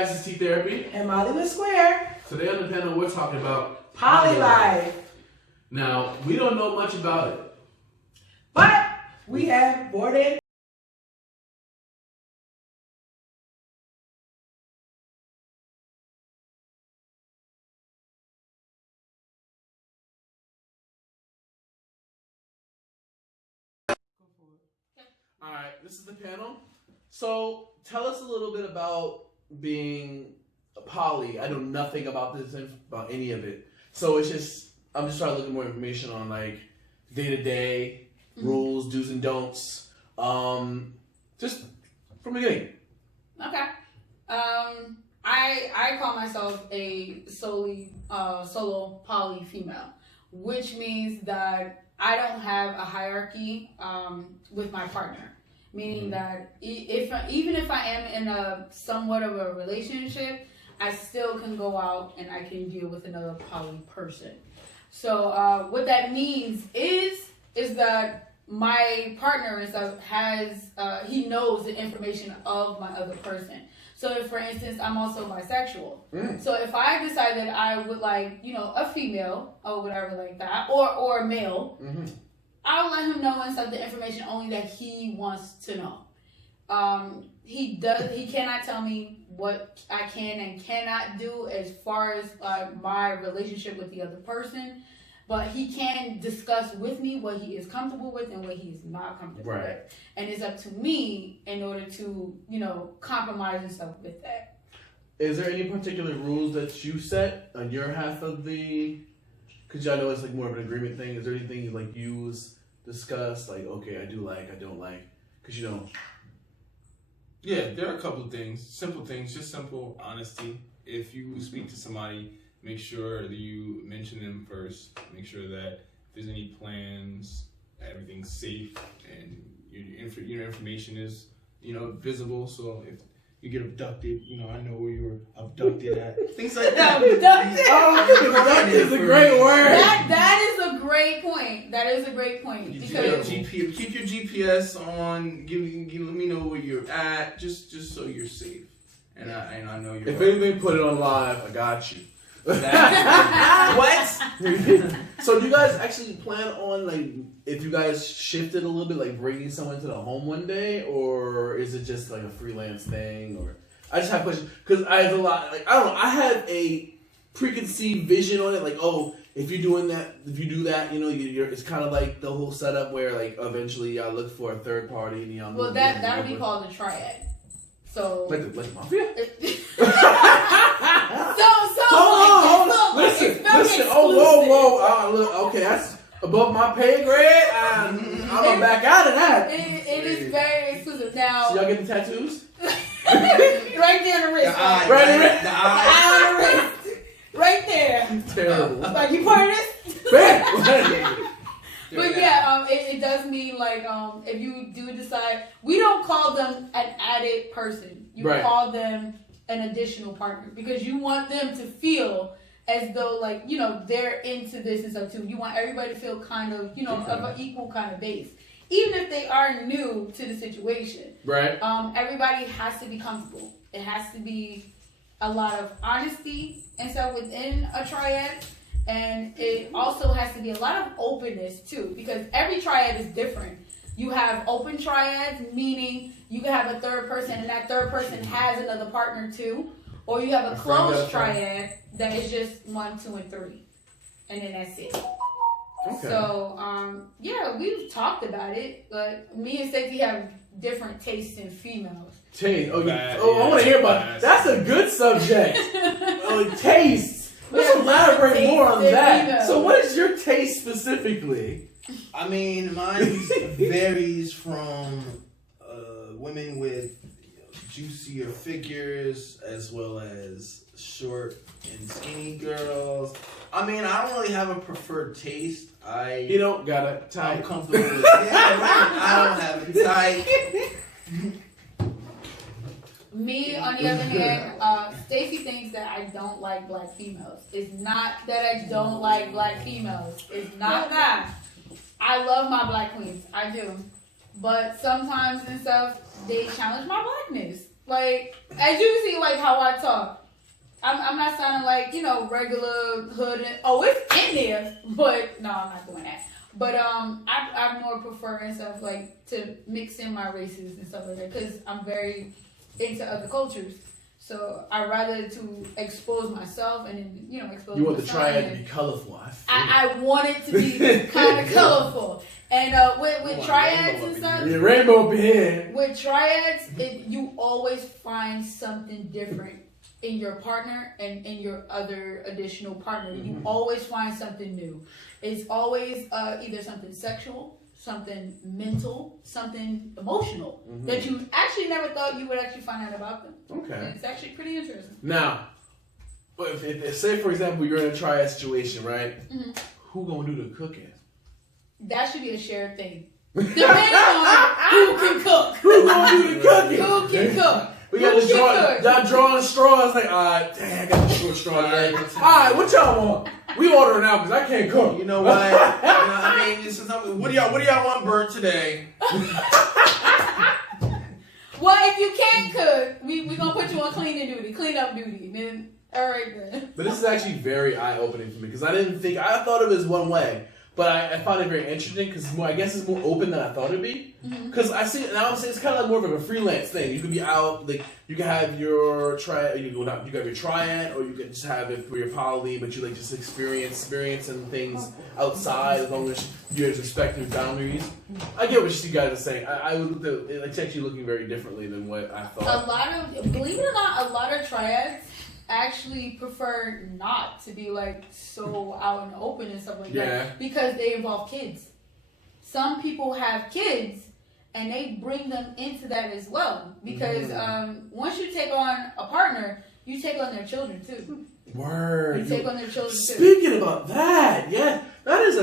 This is T Therapy and Molly with Square. Today on the panel, we're talking about poly life. Now, we don't know much about it, but we have more than. All right, this is the panel. So, tell us a little bit about being a poly. I know nothing about this, about any of it. So I'm just trying to look at more information on like day-to-day rules, do's and don'ts. Just from the beginning. Okay. I call myself a solo poly female, which means that I don't have a hierarchy with my partner. Meaning that even if I am in a somewhat of a relationship, I still can go out and I can deal with another poly person. So what that means is that my partner he knows the information of my other person. So if, for instance, I'm also bisexual. So if I decide that I would like, a female or whatever like that, or a male, I'll let him know and stuff the information only that he wants to know. He cannot tell me what I can and cannot do as far as my relationship with the other person, but he can discuss with me what he is comfortable with and what he is not comfortable with. And it's up to me in order to, compromise and stuff with that. Is there any particular rules that you set on your half of the... Because I know it's like more of an agreement thing. Is there anything like you discuss, like, okay, I do like, I don't like? Because Yeah, there are a couple of things. Simple things, just simple honesty. If you speak to somebody, make sure that you mention them first. Make sure that if there's any plans, everything's safe, and your information is, visible. So if you get abducted, I know where you were abducted at. Things like that. abducted is a great word. That is a great point. That is a great point. Because keep your GPS on. Let me know where you're at, just so you're safe. And I know you're. If anything, put it on live. I got you. What? So do you guys actually plan on, like, if you guys shifted a little bit, like bringing someone to the home one day, or is it just like a freelance thing? Or I just have questions because I have a lot. Like, I don't know. I have a preconceived vision on it. Like, oh, if you do that, it's kind of like the whole setup where like eventually y'all look for a third party and y'all. Well, that'll be called a triad. So like the mafia. Hold on. Listen. Oh, whoa. Look, okay, that's above my pay grade. I'm gonna back out of that. It is very exclusive. Now, so y'all getting tattoos? Right there on the wrist. The eye on the wrist. Right there. Terrible. Like, you part of this? But yeah, it does mean like if you do decide, we don't call them an added person. You call them an additional partner because you want them to feel as though like they're into this and stuff too. You want everybody to feel kind of of an equal kind of base, even if they are new to the situation. Right. Everybody has to be comfortable. It has to be a lot of honesty and stuff within a triad. And it also has to be a lot of openness too, because every triad is different. You have open triads, meaning you can have a third person and that third person has another partner too. Or you have a closed triad that is just 1, 2, and 3. And then that's it. Okay. So, we've talked about it, but me and Stacey have different tastes in females. Taste? I want to hear about it. That's a good subject. Taste. Let's elaborate more on that. So what is your taste specifically? I mean, mine varies from women with juicier figures as well as short and skinny girls. I mean, I don't really have a preferred taste. You don't got a type. I'm comfortable with it. I don't have a type. Me, on the other hand, Stacey thinks that I don't like black females. It's not that I don't like black females. It's not that. I love my black queens. I do. But sometimes and stuff, they challenge my blackness. Like, as you can see, like how I talk, I'm not sounding like, you know, regular hood. It's in there, but no, I'm not doing that. But I more prefer and stuff like to mix in my races and stuff like that because I'm very into other cultures. So I rather to expose myself and then, you know, expose. You want the my triad son to be colorful. I want it to be kind of colorful. And with triads and stuff, yeah, rainbow up here. with triads, you always find something different in your partner and in your other additional partner. Mm-hmm. You always find something new. It's always either something sexual, something mental, something emotional that you actually never thought you would actually find out about them. Okay. And it's actually pretty interesting. Now, if say for example you're in a triad situation, right? Mm-hmm. Who gonna do the cooking? That should be a shared thing. Depending on who can cook. Who gonna do the cooking? Who can cook? We got Who to can draw. cook? Y'all drawing straws like, dang, I got the short straw today. Alright, what y'all want? We ordering out because I can't cook. You know what? I mean, what do y'all want burnt today? Well, if you can't cook, we gonna put you on clean up duty. Then, all right then. But this is actually very eye opening for me because I thought of it as one way, but I found it very interesting because I guess it's more open than I thought it'd be. Because I see now it's kind of like more of a freelance thing. You could be out like you can have your triad, you have your triad, or you can just have it for your poly, but you like just experiencing things outside as long as you're respecting boundaries. I get what you guys are saying. I would look at it's actually looking very differently than what I thought. Believe it or not, a lot of triads actually prefer not to be like so out in the open and stuff like that because they involve kids. Some people have kids and they bring them into that as well because once you take on a partner, you take on their children too. Word. You take on their children too. Speaking about that, yeah, that is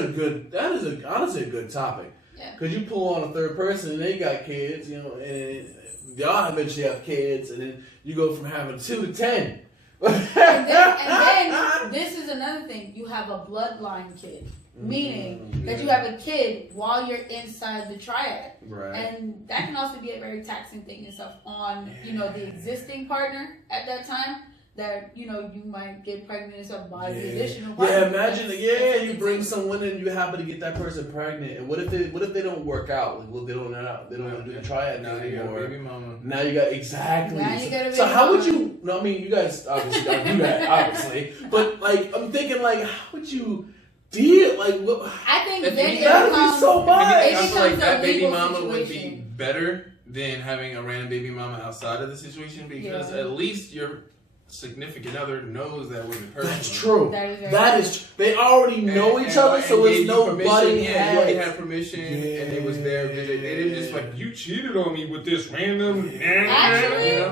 honestly a good topic. Yeah. Because you pull on a third person and they got kids, you know, and y'all eventually have kids, and then you go from having 2 to 10. and then this is another thing. You have a bloodline kid, meaning that you have a kid while you're inside the triad, right? And that can also be a very taxing thing and stuff on the existing partner at that time. That you might get pregnant and stuff by the additional partner. Yeah, imagine you bring someone and you happen to get that person pregnant, and what if they don't work out? Like, well, they don't want to do the triad now anymore. Baby mama. Now you got exactly. Now you got a baby so how would mama. you? No, I mean you guys obviously don't do that, obviously. But like I'm thinking, like how would you deal? Like what? I think If then you- it That'd be becomes so much. I it feel like becomes that a baby legal mama would be situation. better than having a random baby mama outside of the situation because Yeah. at least your significant other knows that woman personally. That's true. That is very That is. They already know each other, so gave it's you no permission. butting Yeah, you already heads. had permission, and it was there. They didn't just like you cheated on me with this random. I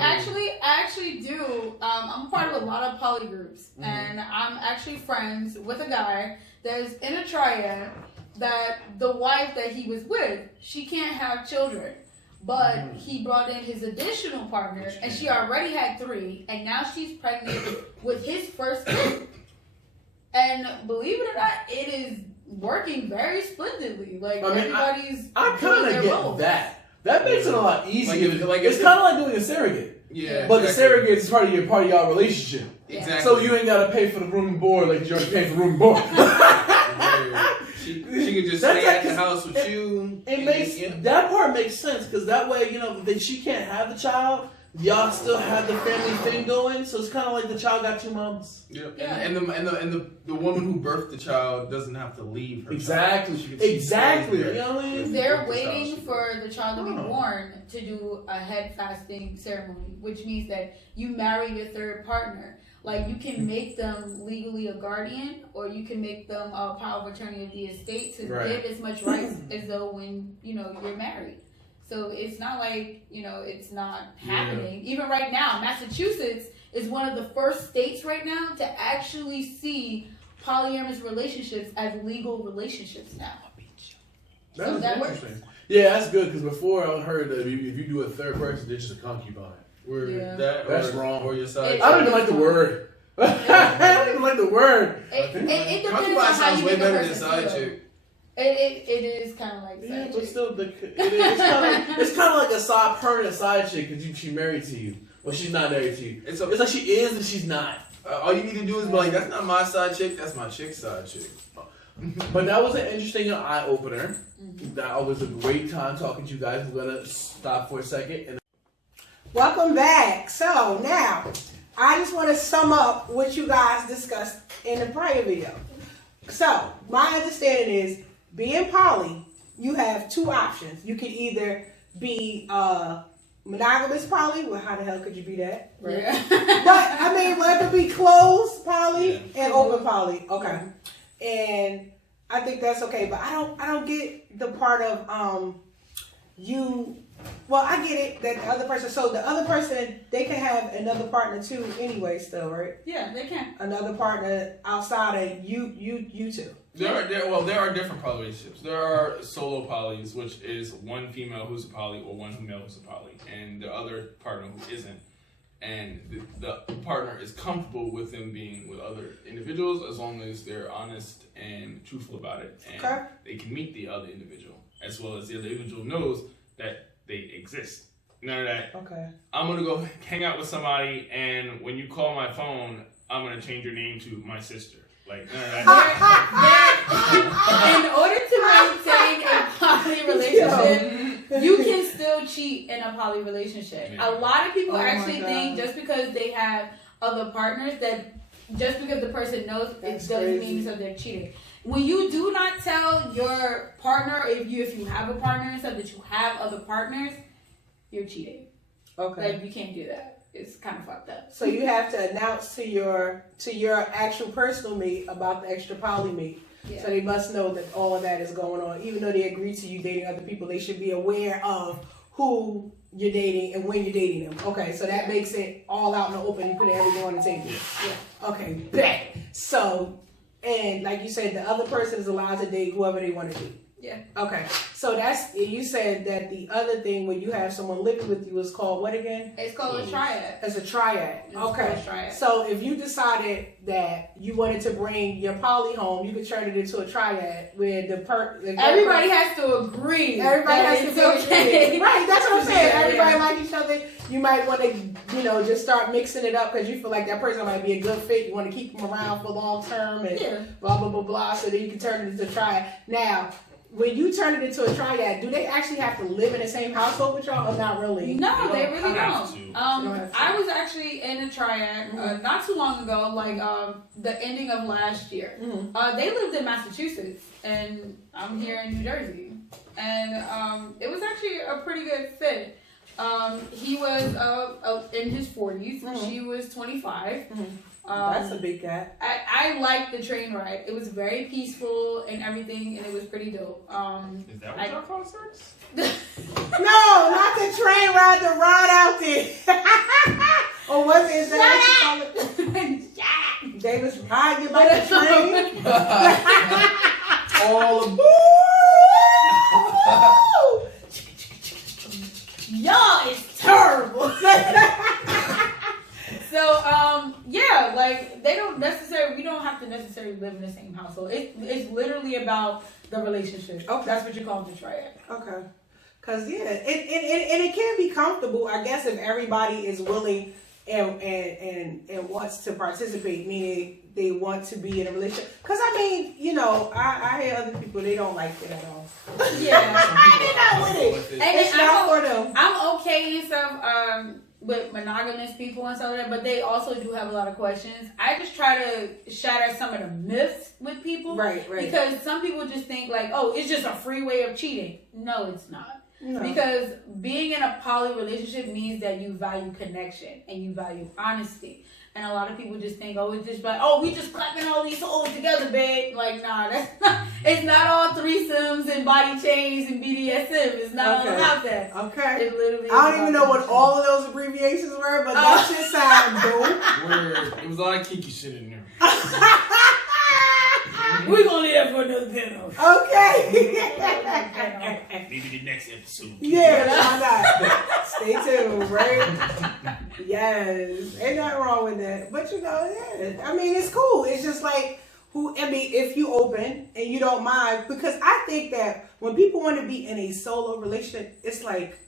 actually do. I'm a part of a lot of poly groups, and I'm actually friends with a guy that's in a triad. That the wife that he was with, she can't have children, but he brought in his additional partner, and she already had 3, and now she's pregnant with his first kid. And believe it or not, it is working very splendidly. Like everybody's. I kind doing of their get role. that. That makes it a lot easier. It's if- kind of like doing a surrogate. Yeah, But the exactly. surrogate is part of y'all relationship. Exactly. So you ain't gotta pay for the room and board like you're already paying for room and board. She could just That's stay at the like- house with you. It and makes you know. that part makes sense because that way that she can't have the child. Y'all still have the family thing going, so it's kind of like the child got 2 moms. Yep. Yeah. And the woman who birthed the child doesn't have to leave her Exactly. child. She can Exactly. stay You know what I mean? They're with the waiting spouse. for the child to be born to do a head fasting ceremony, which means that you marry your third partner. Like you can make them legally a guardian, or you can make them a power of attorney of the estate to give as much rights as though when you're married. So it's not like it's not happening. Even right now, Massachusetts is one of the first states right now to actually see polyamorous relationships as legal relationships now. That's that interesting. Yeah, that's good because before I heard that if you do a third person, they're just a concubine. Yeah. That's wrong. Or your side. I don't even like the word. I don't even like the word. It depends Concubine on how sounds you way make a better than person side feel. chick. It is kind of like Yeah, side but chick. still, it's kind of like a permanent side chick because she married to you. Well, she's not married to you. It's like she is and she's not. all you need to do is be like, that's not my side chick, that's my chick's side chick. But that was an interesting eye opener. That was a great time talking to you guys. We're gonna stop for a second. And Welcome back. So now, I just want to sum up what you guys discussed in the prior video. So my understanding is, being poly, you have two options. You can either be monogamous poly. Well, how the hell could you be that? Right? Yeah. But I mean, well, it could be closed poly and open poly. Okay, and I think that's okay. But I don't get the part of you. Well, I get it that the other person. So the other person, they can have another partner too, anyway. Still, right? Yeah, they can. Another partner outside of you two. There are different poly relationships. There are solo polys, which is one female who's a poly or one male who's a poly, and the other partner who isn't. And the partner is comfortable with them being with other individuals as long as they're honest and truthful about it, and they can meet the other individual, as well as the other individual knows that they exist. None of that. Okay. I'm gonna go hang out with somebody, and when you call my phone, I'm gonna change your name to my sister. Like none of that. In order to maintain a poly relationship, you can still cheat in a poly relationship. Yeah. A lot of people actually my think God. just because they have other partners that just because the person knows That's it doesn't crazy. mean that they're cheating. When you do not tell your partner, if you have a partner and stuff, that you have other partners, you're cheating. Okay. Like you can't do that. It's kind of fucked up. So you have to announce to your actual personal mate about the extra poly mate. Yeah. So they must know that all of that is going on. Even though they agree to you dating other people, they should be aware of who you're dating and when you're dating them. Okay, so that makes it all out in the open. You put everything on the table. Yeah. Okay, bet. So, and like you said, the other person is allowed to date whoever they want to date. Yeah. Okay, so you said that the other thing when you have someone living with you is called what again? It's called a triad. As a triad. It's called Okay. a triad. So if you decided that you wanted to bring your poly home, you could turn it into a triad where Everybody has to agree. Everybody that has it's to okay. agree. Right, that's what I'm saying. Yeah, Everybody yeah. like each other. You might want to, just start mixing it up because you feel like that person might be a good fit. You want to keep them around for long term and Yeah. blah, blah, blah, blah. So then you can turn it into a triad. Now, when you turn it into a triad, do they actually have to live in the same household with y'all or not really? No, they really have don't. to. don't have to. I was actually in a triad not too long ago, like the ending of last year. Mhm. They lived in Massachusetts, and I'm here in New Jersey, and it was actually a pretty good fit. He was in his 40s. Mhm. She was 25. That's a big guy. I liked the train ride. It was very peaceful and everything, and it was pretty dope. Is that what y'all call sex? No, not the train ride, the ride out there. Or was it? Is that what you call it? They was riding by the train. All aboard! Y'all is terrible. So, yeah, like we don't have to necessarily live in the same household. It's literally about the relationship. Okay. That's what you call the triad. Okay. Cause yeah, it can be comfortable, I guess, if everybody is willing and wants to participate, meaning they want to be in a relationship. Cause I mean, I hear other people, they don't like it at all. Yeah. They're not with it. And It's then not for them. I'm okay and stuff with monogamous people and stuff like that, but they also do have a lot of questions. I just try to shatter some of the myths with people. Right. Because some people just think like, oh, it's just a free way of cheating. No, it's not. No. Because being in a poly relationship means that you value connection and you value honesty. And a lot of people just think, oh, it's just like, oh, we just clapping all these holes together, babe. Like, nah, that's not. It's not all threesomes and body chains and BDSM. It's not all about that. Okay. It literally. I don't even know what all of those abbreviations were, but that shit sound dope. Word. It was a lot of kinky shit in there. We're gonna leave that for another panel. Okay. Maybe the next episode. Yeah, why not? Stay tuned, right? Yes. Ain't nothing wrong with that. But yeah. I mean, it's cool. It's just like, if you open and you don't mind, because I think that when people want to be in a solo relationship, it's like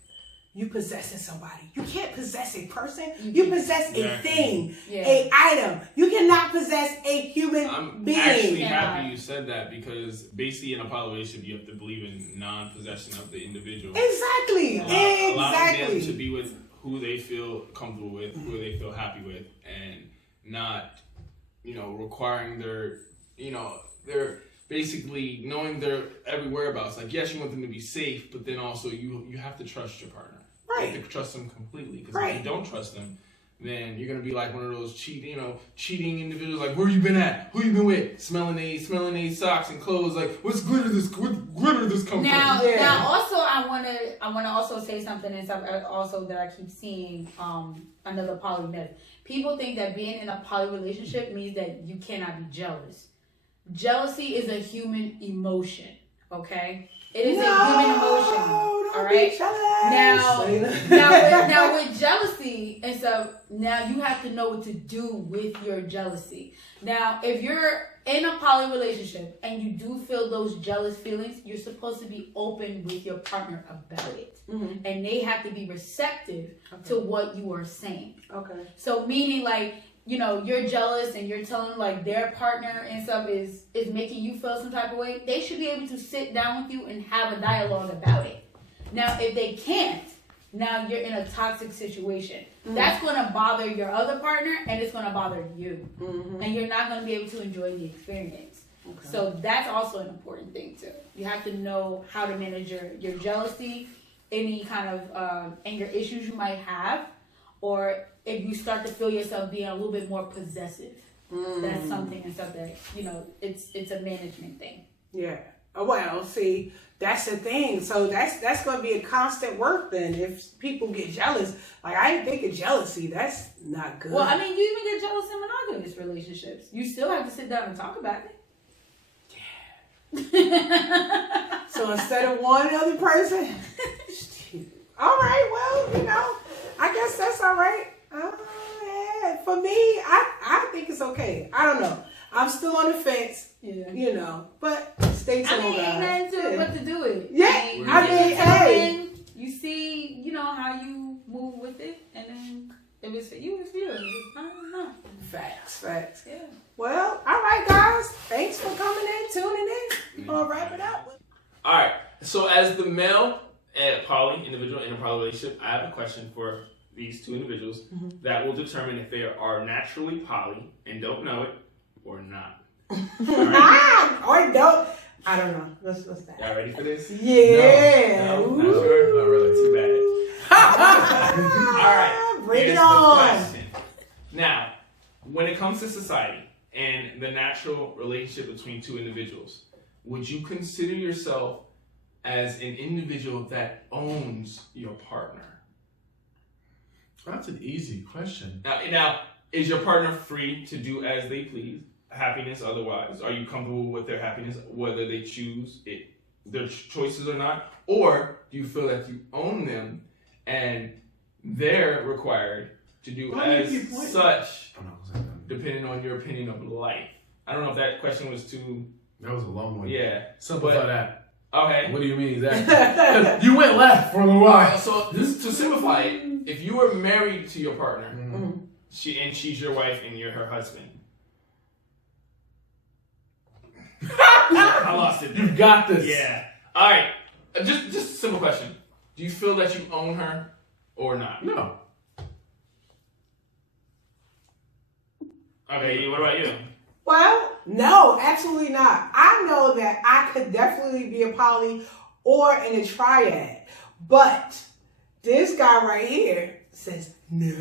you possessing somebody. You can't possess a person. You possess a thing, a item. You cannot possess a human being. I'm actually happy you said that, because basically in a poly relationship, you have to believe in non-possession of the individual. Exactly. Allowing them to be with who they feel comfortable with, who they feel happy with, and not, requiring their, they're basically knowing their every whereabouts. Like, yes, you want them to be safe, but then also you have to trust your partner. Right. You have to trust them completely, because if you don't trust them, then you're gonna be like one of those cheating individuals. Like, where you been at? Who you been with? Smelling they socks and clothes. Like, what glitter this come from? Now, also, I wanna also say something and stuff also that I keep seeing. Another poly myth. People think that being in a poly relationship means that you cannot be jealous. Jealousy is a human emotion. Okay, it is a human emotion. All right. Now with jealousy and stuff, now you have to know what to do with your jealousy. Now, if you're in a poly relationship and you do feel those jealous feelings, you're supposed to be open with your partner about it, and they have to be receptive to what you are saying. Okay. So meaning, like, you're jealous and you're telling like their partner and stuff is making you feel some type of way, they should be able to sit down with you and have a dialogue about it. Now, if they can't, now you're in a toxic situation. That's going to bother your other partner, and it's going to bother you. And you're not going to be able to enjoy the experience. Okay. So that's also an important thing, too. You have to know how to manage your jealousy, any kind of anger issues you might have, or if you start to feel yourself being a little bit more possessive. That's something and stuff that, it's a management thing. Yeah. Well, see, that's the thing. So that's going to be a constant work then. If people get jealous, like, I didn't think of jealousy. That's not good. Well, I mean, you even get jealous in monogamous relationships. You still have to sit down and talk about it. Yeah. So instead of one other person, all right. Well, I guess that's all right. Yeah. For me, I think it's okay. I don't know. I'm still on the fence. Yeah. But stay tuned, guys. Ain't nothing but to do it. Yeah, hey. You see, how you move with it, and then if it's for you, it's for you. I don't know. Facts. Yeah. Well, all right, guys. Thanks for coming in, tuning in. We're gonna wrap it up. All right. So, as the male poly individual in a poly relationship, I have a question for these two individuals that will determine if they are naturally poly and don't know it or not. Right. Or don't. I don't know. What's that? Y'all ready for this? Yeah. No, not sure. Not really. Too bad. All right. Bring it on. Now, when it comes to society and the natural relationship between two individuals, would you consider yourself as an individual that owns your partner? That's an easy question. Now, is your partner free to do as they please? Happiness otherwise? Are you comfortable with their happiness, whether they choose it, their choices or not? Or do you feel that you own them and they're required to do as such, depending on your opinion of life? I don't know if that question was too... That was a long one. Yeah. Simplify that. Okay. What do you mean exactly? You went left for a little while. So this, to simplify it, if you were married to your partner, she's your wife and you're her husband, I lost it. You've got this. Yeah. All right. Just a simple question. Do you feel that you own her or not? No. Okay. What about you? Well, no, absolutely not. I know that I could definitely be a poly or in a triad, but this guy right here says no.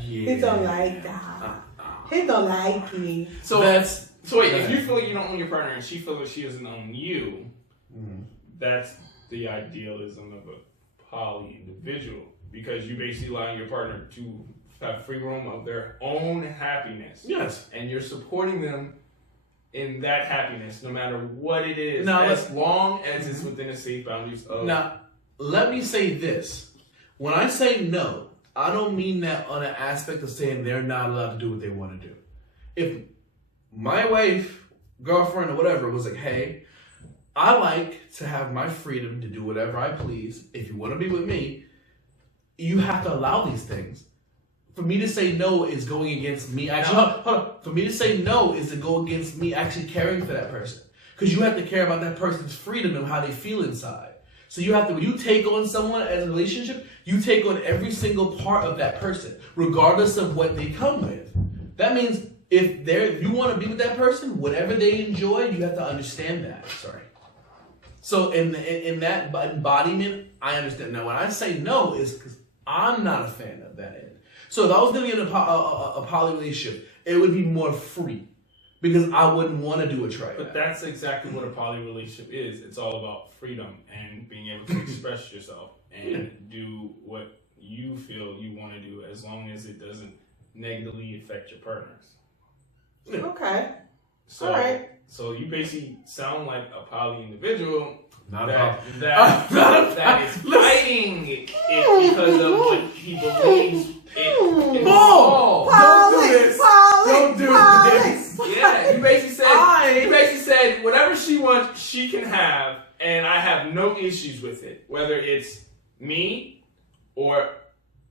Yeah. He don't like that. He don't like me. So wait, if you feel like you don't own your partner and she feels like she doesn't own you, that's the idealism of a poly individual, because you basically allow your partner to have free roam of their own happiness. Yes. And you're supporting them in that happiness, no matter what it is, now, as long as it's within the safe boundaries of... Now, let me say this. When I say no, I don't mean that on an aspect of saying they're not allowed to do what they want to do. If my wife girlfriend or whatever was like, hey, I like to have my freedom to do whatever I please. If you want to be with me, you have to allow these things. For me to say no is going against me. Actually, hold on. For me to say no is to go against me actually caring for that person. Because you have to care about that person's freedom and how they feel inside. So you have to, when you take on someone as a relationship, you take on every single part of that person, regardless of what they come with. That means if you want to be with that person, whatever they enjoy, you have to understand that. Sorry. So in that embodiment, I understand. Now, when I say no, is because I'm not a fan of that end. So if I was going to get a poly relationship, it would be more free. Because I wouldn't want to do a triad. But that's exactly what a poly relationship is. It's all about freedom and being able to express yourself and do what you feel you want to do, as long as it doesn't negatively affect your partners. Okay. So, all right. So you basically sound like a poly individual that is fighting it because of what he believes it involves. Don't do this. Yeah, you basically said whatever she wants, she can have, and I have no issues with it. Whether it's me or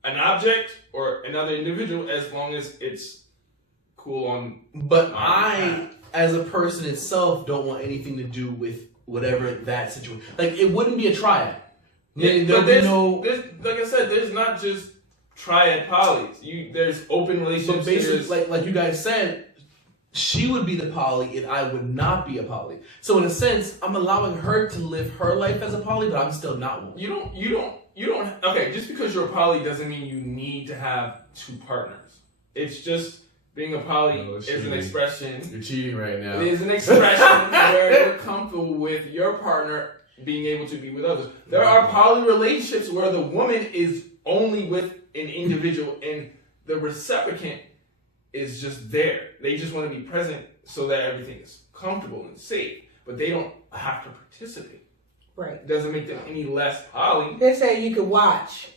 an object or another individual, as long as it's cool on. But I, as a person itself, don't want anything to do with whatever that situation. Like, it wouldn't be a triad. Yeah, but there's, like I said, there's not just triad polys. There's open relationships. But basically, like you guys said, she would be the poly and I would not be a poly. So in a sense, I'm allowing her to live her life as a poly, but I'm still not one. You don't. Okay, just because you're a poly doesn't mean you need to have two partners. It's just being a poly is an expression. You're cheating right now. It is an expression where you're comfortable with your partner being able to be with others. There are poly relationships where the woman is only with an individual and the reciprocant is just there. They just want to be present so that everything is comfortable and safe, but they don't have to participate. Right. It doesn't make them any less poly. They say you can watch.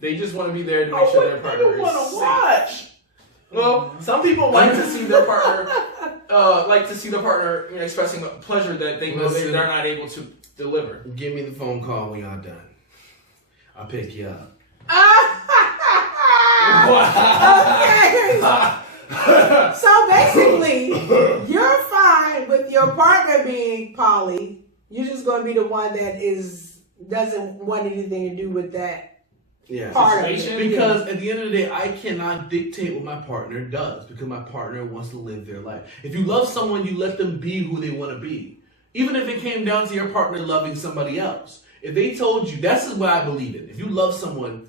They just want to be there to make sure their partner is want to safe. watch. Well, some people like to see their partner, expressing pleasure that they know they're not able to deliver. Give me the phone call when y'all done. I'll pick you up. Okay. So basically, you're fine with your partner being poly. You're just going to be the one that doesn't want anything to do with that. Yeah, part of it. Because at the end of the day, I cannot dictate what my partner does because my partner wants to live their life. If you love someone, you let them be who they want to be. Even if it came down to your partner loving somebody else. If they told you, this is what I believe in. If you love someone,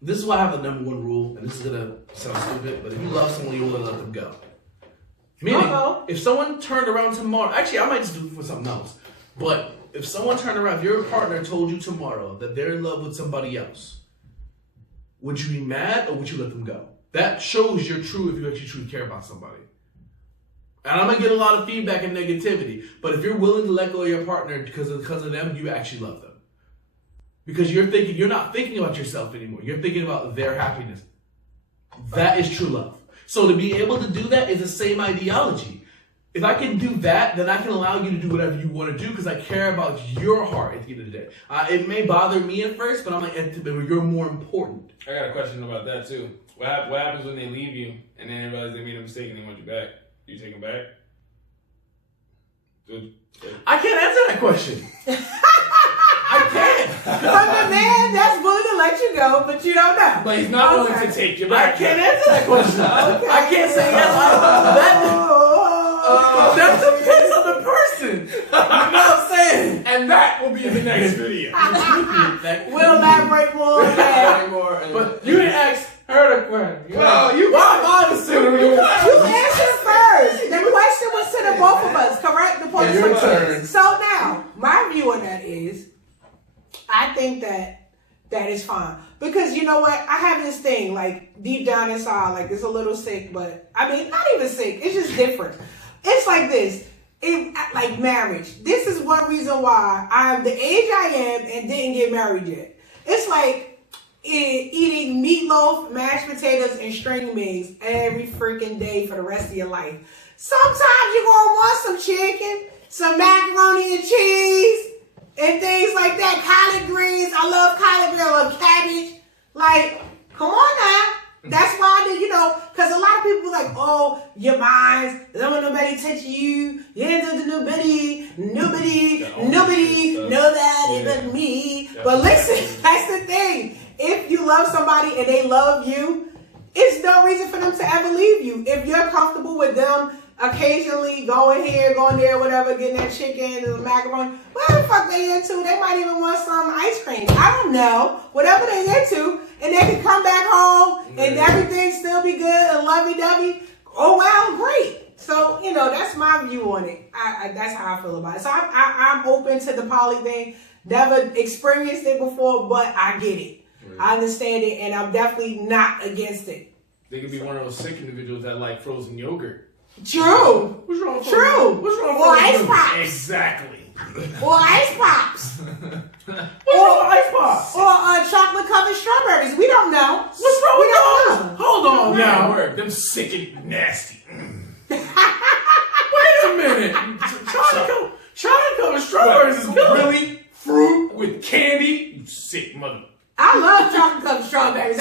this is why I have the number one rule, and this is going to sound stupid, but if you love someone, you want to let them go. Meaning, if someone turned around tomorrow, actually, I might just do it for something else, but if someone turned around, if your partner told you tomorrow that they're in love with somebody else, would you be mad or would you let them go? That shows you're true if you actually truly care about somebody. And I'm going to get a lot of feedback and negativity, but if you're willing to let go of your partner because of them, you actually love them. Because you're not thinking about yourself anymore. You're thinking about their happiness. That is true love. So to be able to do that is the same ideology. If I can do that, then I can allow you to do whatever you want to do because I care about your heart at the end of the day. It may bother me at first, but I'm like, you're more important. I got a question about that too. What happens when they leave you and then they realize they made a mistake and they want you back? Do you take them back? I can't answer that question. I can't. From the man that's willing to let you go, but you don't know. But he's not willing to take you back. I can't answer that question. Okay. I can't say yes. That depends on the person. You know what I'm saying? And that will be in the next video. We'll elaborate more on that. But you didn't ask her the question. Well, why am I assuming you? You answered first. The question was to the both of us, correct? The point Your turn. So now, my view on that is, I think that is fine. Because you know what? I have this thing, like, deep down inside, like, it's a little sick, but, I mean, not even sick. It's just different. It's like this. Like marriage. This is one reason why I'm the age I am and didn't get married yet. It's like, eating meatloaf, mashed potatoes, and string beans every freaking day for the rest of your life. Sometimes you're gonna want some chicken, some macaroni and cheese, and things like that. Collard greens. I love collard greens. I love cabbage. Like, come on now. That's why I did, because a lot of people like, oh, your minds, don't want nobody touch you. You ain't touching nobody but me. But listen, that's the thing. If you love somebody and they love you, it's no reason for them to ever leave you. If you're comfortable with them occasionally going here, going there, whatever, getting that chicken and the macaroni, whatever the fuck they into, they might even want some ice cream. I don't know. Whatever they into, and they can come back home and everything still be good and lovey-dovey. Oh, well, great. So, that's my view on it. That's how I feel about it. So I'm open to the poly thing. Never experienced it before, but I get it. Right. I understand it, and I'm definitely not against it. They could be one of those sick individuals that like frozen yogurt. True. What's wrong with True. What's wrong with or ice pops. Exactly. Or ice pops. What's wrong with ice pops? Or chocolate covered strawberries. We don't know. What's wrong with those? Hold on now. Word. Them sick and nasty. Wait a minute. Chocolate covered strawberries is good. Really? Fruit with candy? You sick mother. I love chocolate covered strawberries.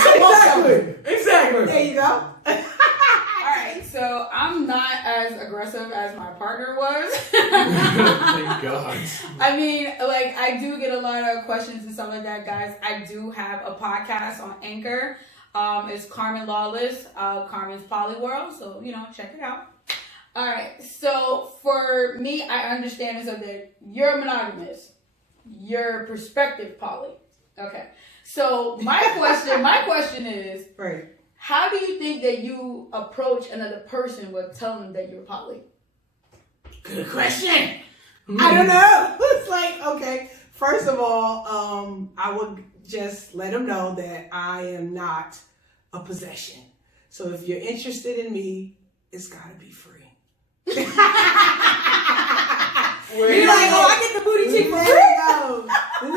Exactly. There you go. Alright, so I'm not as aggressive as my partner was. Thank God. I mean, like, I do get a lot of questions and stuff like that, guys. I do have a podcast on Anchor. It's Carmen Lawless, Carmen's Poly World. So, check it out. Alright, so for me, I understand is that you're monogamous. You're perspective poly. Okay. So my question is, right. How do you think that you approach another person with telling them that you're poly? Good question. I don't know. It's like, okay, first of all, I would just let them know that I am not a possession. So if you're interested in me, it's got to be free. You're like, oh, I get the booty cheek for free? No.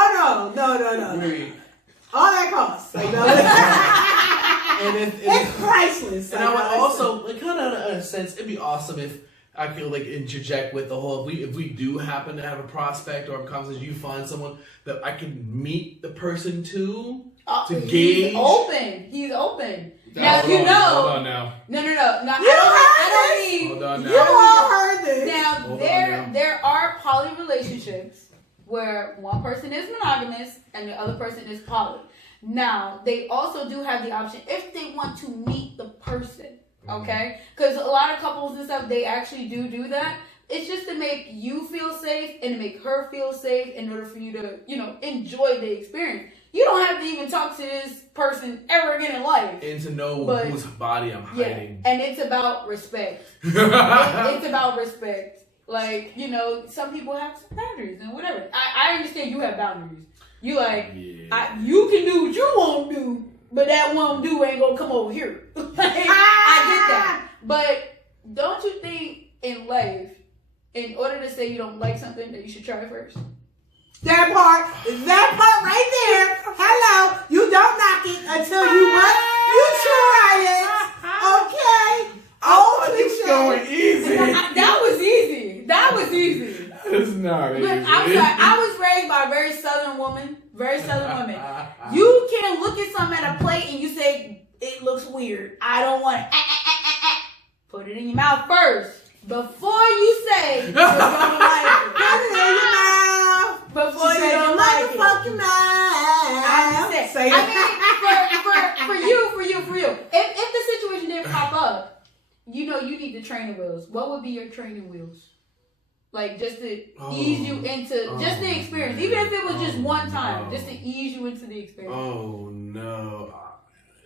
Oh, no. Wait. All that costs. Like, no. It's priceless. And I would also, kind of in a sense, it'd be awesome if I could interject with the whole, if we do happen to have a prospect or a conversation, you find someone that I can meet the person to gauge. He's open. Now, Hold on now. No. I don't mean. Hold on now. You all heard this. Now, there are poly relationships where one person is monogamous and the other person is poly. Now, they also do have the option if they want to meet the person, okay? Because a lot of couples and stuff, they actually do that. It's just to make you feel safe and to make her feel safe in order for you to, enjoy the experience. You don't have to even talk to this person ever again in life. And to know whose body I'm hiding. Yeah, and it's about respect. It's about respect. Like, some people have some boundaries and whatever. I understand you have boundaries. You you can do what you want to do, but that won't do ain't gonna come over here. I get that. But don't you think in life, in order to say you don't like something, that you should try it first? That part right there. Hello. You don't knock it until you what? You try it. Okay. Going easy. That was easy. It's not easy. Look, I'm sorry. I was raised by a very southern woman. You can't look at something at a plate and you say, it looks weird. I don't want it. Put it in your mouth first. Before you say you're gonna like it. Put it in your mouth. Before you don't like it. Motherfucking mouth. For you. If the situation didn't pop up, you need the training wheels. What would be your training wheels? Like, just to ease you into just the experience. Even if it was just one time, just to ease you into the experience. Oh, no.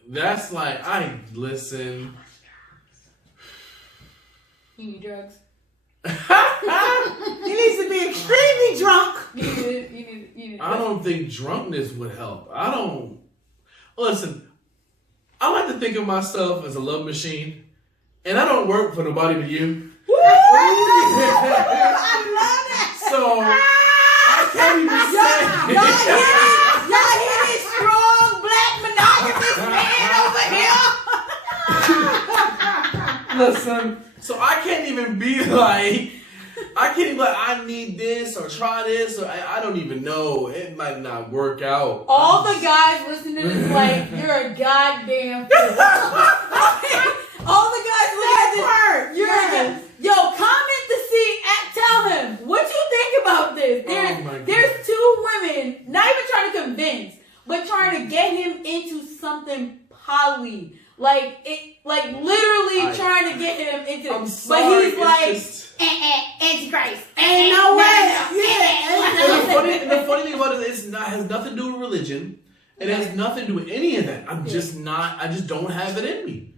That's like, listen. You need drugs. He needs to be extremely drunk. You need I don't think drunkenness would help. Listen, I like to think of myself as a love machine, and I don't work for nobody but you. I love that. So I can't even say. Y'all hear this strong black monogamous man over here? Listen, so I can't even be like, I need this or try this or I don't even know. It might not work out. All the guys listening to this like, you're a goddamn fool. All the guys listening to this, you're a yo, comment to see, tell him, what you think about this? There's two women, not even trying to convince, but trying to get him into something poly. Like literally trying to get him into. I'm sorry, but it's he's like, Antichrist. Ain't no way. And the funny thing about it is has nothing to do with religion. It has nothing to do with any of that. I just don't have it in me.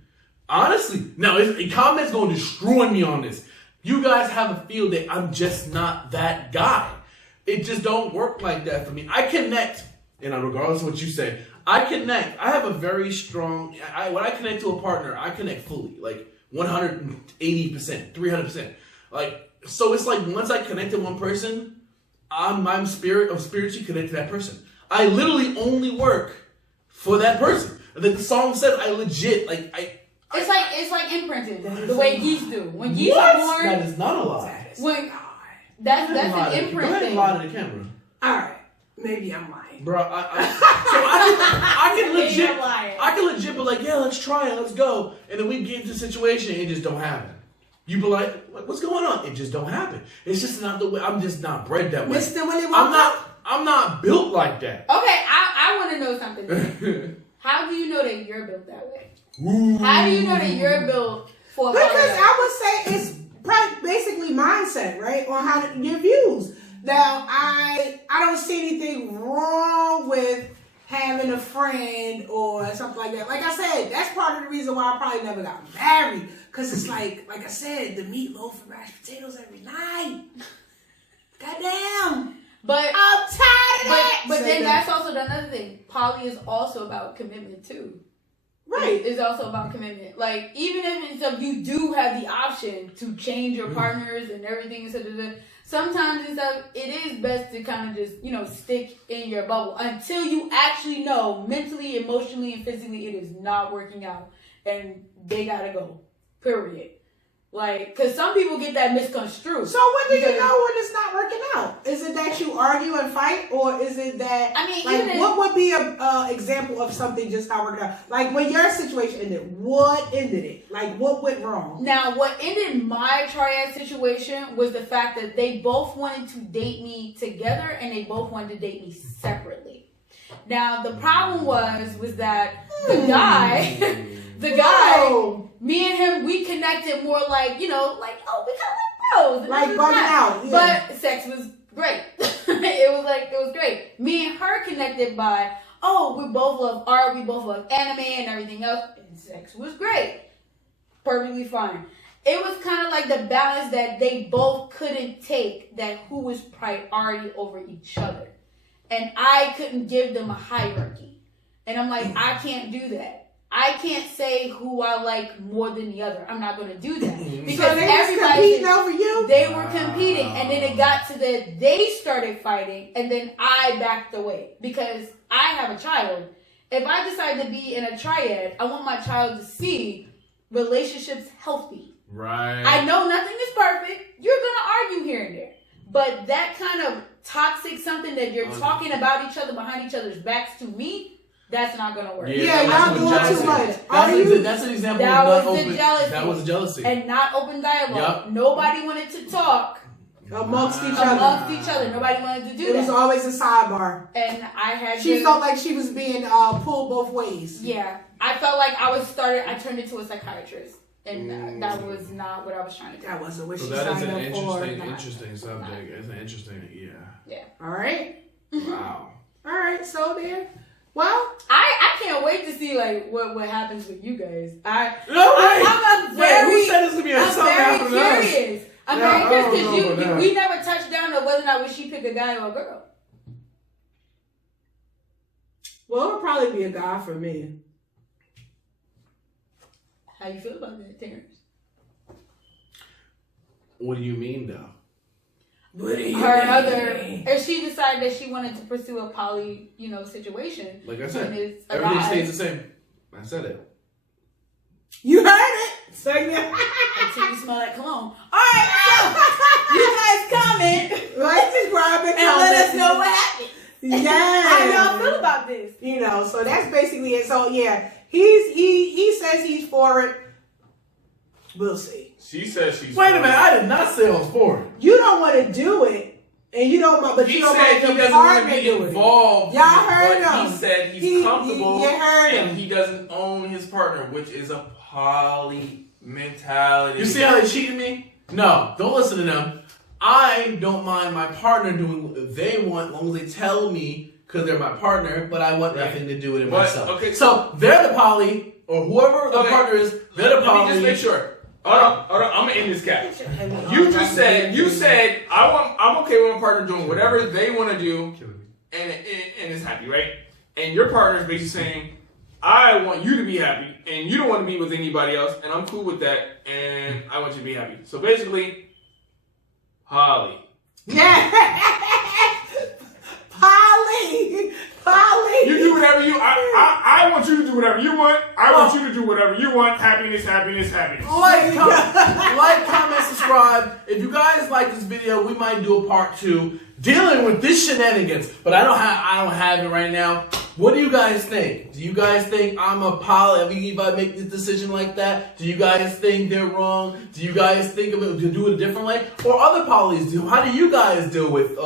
Honestly. Now, a comment's going to destroy me on this. You guys have a feel that I'm just not that guy. It just don't work like that for me. I connect, and regardless of what you say, I connect. I have a very strong, when I connect to a partner, I connect fully. Like 180%, 300%. Like, so it's like once I connect to one person, I'm spiritually connected to that person. I literally only work for that person. The song says I legit, It's like imprinting, the way geese do. When geese what? are born, That is not a lie. That's an imprint Go ahead and thing. lie to the camera. Alright. Maybe I'm lying. Bro, I can Maybe legit, you're lying. I can legit be like, yeah, let's try it, let's go. And then we get into a situation and it just don't happen. You be like, what's going on? It just don't happen. It's just not the way, I'm just not bred that way. Mr. Willy Wonka? I'm not built like that. Okay, I want to know something. How do you know that you're built that way? Ooh. How do you know that you're built for a Because poly? I would say it's basically mindset, right? On how to your views. Now, I don't see anything wrong with having a friend or something like that. Like I said, that's part of the reason why I probably never got married. Because it's like I said, the meatloaf and mashed potatoes every night. Goddamn. But I'm tired of that. But Say then that. that's also another thing. Poly is also about commitment too. Right. It's also about commitment. Like, even if you do have the option to change your partners and everything, sometimes it is best to kind of just, stick in your bubble until you actually know mentally, emotionally, and physically it is not working out. And they gotta go. Period. Like, because some people get that misconstrued. So when do you know when it's not working out? Is it that you argue and fight, or is it that what would be a example of something just not working out? Like when your situation ended, what ended it? Like what went wrong? Now, what ended my triad situation was the fact that they both wanted to date me together and they both wanted to date me separatwe. Now, the problem was that the guy, Whoa. me and him, we connected more like, we kind of like bros. Like bugging out. Yeah. But sex was great. it was great. Me and her connected by, we both love art, we both love anime and everything else. And sex was great. Perfectly fine. It was kind of like the balance that they both couldn't take, that who was priority over each other. And I couldn't give them a hierarchy. And I'm like, I can't do that. I can't say who I like more than the other. I'm not going to do that. Because so they was competing over you? They were competing. And then it got to that they started fighting. And then I backed away. Because I have a child. If I decide to be in a triad, I want my child to see relationships healthy. Right. I know nothing is perfect. You're going to argue here and there. But that kind of toxic something that you're talking about each other behind each other's backs to me, that's not going to work. Yeah, y'all doing too much. That's an example that of was open. the jealousy. That was jealousy. And not open dialogue. Yep. Nobody wanted to talk amongst each other. Nobody wanted to do It that. was always a sidebar. And I had She felt like she was being pulled both ways. Yeah. I felt like I turned into a psychiatrist. And that was not what I was trying to do. That wasn't what So she that is signed an up for. interesting subject. It's an interesting, Yeah. All right. Wow. All right. So there. Well, I can't wait to see like what happens with you guys. I'm very, who said this to be I'm something very happened to us? curious. I'm Yeah, very curious I don't know because about we never touched down on whether or not would she pick a guy or a girl. well, it'll probably be a guy for me. How you feel about that, Terrence? What do you mean, though? What do you her mean? other, if she decided that she wanted to pursue a poly, situation, Like I then said, it's everything alive. stays the same. I said it. You heard it. So yeah. Until you smell like cologne. Alright, so you guys comment Like, subscribe and and let us know what happened. Yeah. How y'all feel about this? So that's basically it. So yeah, he says he's for it. We'll see. She says she's. Wait a minute, I did not say I was for it. You don't want to do it, and you don't want, but He you don't said want he your doesn't want to partner be doing it. involved. Y'all heard but him. He said he's He- comfortable you heard him. and he doesn't own his partner, which is a poly mentality. You see how they cheated me? No, don't listen to them. I don't mind my partner doing what they want as long as they tell me because they're my partner, but I want nothing to do with it But, myself. okay. So they're the poly, or whoever the Okay. partner is, they're the Let poly. me just make sure. Hold on. I'm gonna end this cap. You just said I'm okay with my partner doing whatever they want to do, and is happy, right? And your partner's basically saying, I want you to be happy, and you don't want to be with anybody else, and I'm cool with that, and I want you to be happy. So basically, Holly. Yeah. Polly. You do whatever you. I want you to do whatever you want. I want you to do whatever you want. Happiness, happiness, happiness. Like, comment, subscribe. If you guys like this video, we might do a part 2 dealing with this shenanigans. But I don't have it right now. What do you guys think? Do you guys think I'm a poly? If I make this decision like that, do you guys think they're wrong? Do you guys think of it to do it a different way? Or other polys do? How do you guys deal with